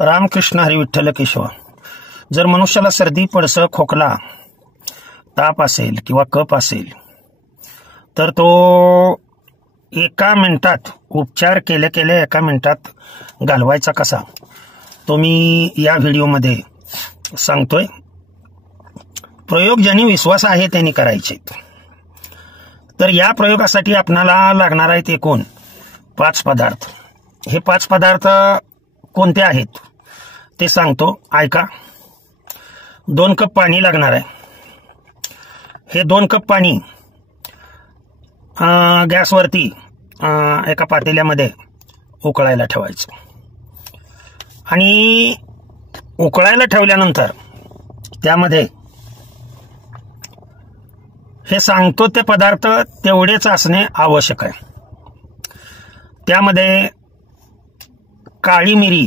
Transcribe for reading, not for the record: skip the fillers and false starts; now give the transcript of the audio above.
रामकृष्ण हरी विठ्ठल केशव. जर मनुष्याला सर्दी, पडसं, खोकला, ताप असेल किंवा कफ असेल तर तो एका मिनिटात उपचार केले केले एका मिनिटात घालवायचा कसा तो मी या व्हिडिओमध्ये सांगतोय. प्रयोग ज्यांनी विश्वास आहे त्यांनी करायचे. तर या प्रयोगासाठी आपणाला लागणार आहेत एकूण 5 पदार्थ. हे 5 पदार्थ कोणते आहेत ते सांगतो, ऐका. 2 कप पाणी लागणार आहे. हे 2 कप पाणी गॅसवरती एका पातेल्यामध्ये उकळायला ठेवायचं आणि उकळायला ठेवल्यानंतर त्यामध्ये हे सांगतो ते पदार्थ तेवढेच असणे आवश्यक आहे. त्यामध्ये काळी मिरी